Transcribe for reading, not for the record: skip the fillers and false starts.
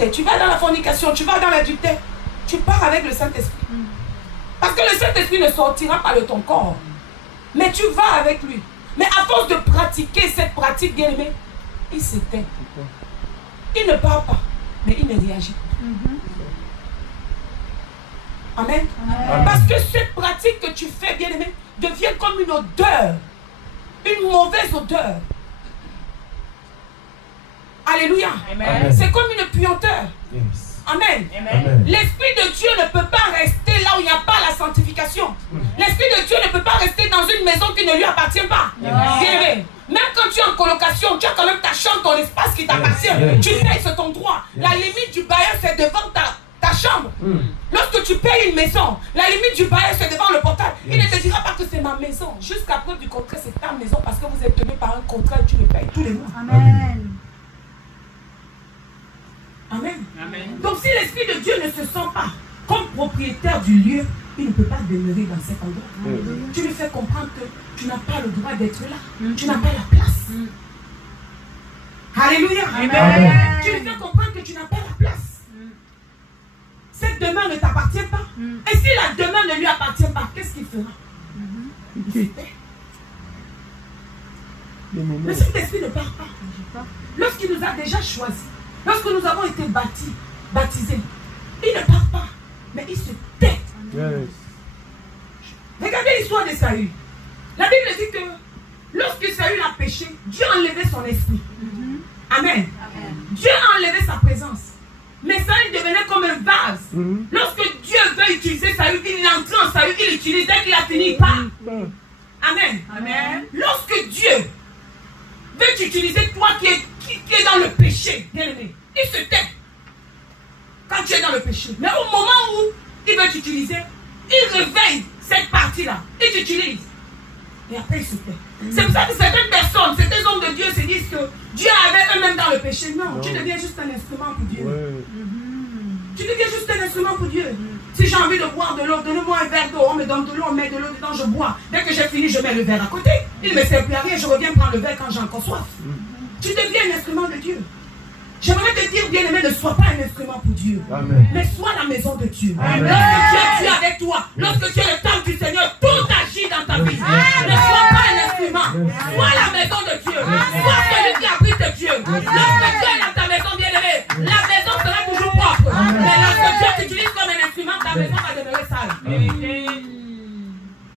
l'immoralité, tu vas dans la fornication, tu vas dans l'adultère, tu pars avec le Saint-Esprit. Parce que le Saint-Esprit ne sortira pas de ton corps. Mais tu vas avec lui. Mais à force de pratiquer cette pratique, bien aimé, il s'éteint. Il ne parle pas, mais il ne réagit pas. Amen. Amen. Parce que cette pratique que tu fais, bien aimé, devient comme une odeur. Une mauvaise odeur. Alléluia. Amen. C'est comme une puanteur. Yes. Amen. Amen. L'Esprit de Dieu ne peut pas rester là où il n'y a pas la sanctification. L'Esprit de Dieu ne peut pas rester dans une maison qui ne lui appartient pas. Yes. Même quand tu es en colocation, tu as quand même ta chambre, ton espace qui t'appartient. Yes. Tu payes, c'est ton droit. Yes. La limite du bailleur, c'est devant ta chambre. Lorsque tu payes une maison, la limite du bailleur, c'est devant le portail. Yes. Il ne te dira pas que c'est ma maison. Jusqu'à preuve du contraire, c'est ta maison parce que vous êtes tenu par un contrat et tu le payes tous les mois. Amen. Amen. Amen. Donc si l'Esprit de Dieu ne se sent pas comme propriétaire du lieu, il ne peut pas demeurer dans cet endroit. Tu lui fais comprendre que tu n'as pas le droit d'être là. Tu n'as pas la place. Alléluia. Amen. Tu lui fais comprendre que tu n'as pas la place. Cette demeure ne t'appartient pas. Et si la demeure ne lui appartient pas, qu'est-ce qu'il fera? Il se tait. Le Saint-Esprit ne part pas. Lorsqu'il nous a déjà choisis, lorsque nous avons été baptisés, il ne part pas, mais il se tait. Yes. Regardez l'histoire de Saül. La Bible dit que lorsque Saül a péché, Dieu a enlevé son esprit. Amen. Amen. Dieu a enlevé sa présence. Mais Saül devenait comme un vase. Lorsque Dieu veut utiliser Saül, il entre en Saül, il l'utilise. Dès qu'il a fini, il part. Amen. Amen. Lorsque Dieu veut t'utiliser, toi qui es dans le péché, bien aimé, il se tait quand tu es dans le péché. Mais au moment où il veut t'utiliser, il réveille cette partie-là, il t'utilise. Et après il se tait. C'est pour ça que certaines personnes, certains hommes de Dieu se disent que Dieu avait eux-mêmes dans le péché. Non, tu deviens juste un instrument pour Dieu. Tu deviens juste un instrument pour Dieu. Si j'ai envie de boire de l'eau, donnez-moi un verre d'eau, on me donne de l'eau, on met de l'eau dedans, je bois. Dès que j'ai fini, je mets le verre à côté. Il ne me sert plus à rien, je reviens prendre le verre quand j'ai encore soif. Tu deviens un instrument de Dieu. J'aimerais te dire, bien-aimé, ne sois pas un instrument pour Dieu. Amen. Mais sois la maison de Dieu. Amen. Lorsque Dieu est avec toi, lorsque tu es le temple du Seigneur, tout agit dans ta vie. Ne sois pas un instrument. Sois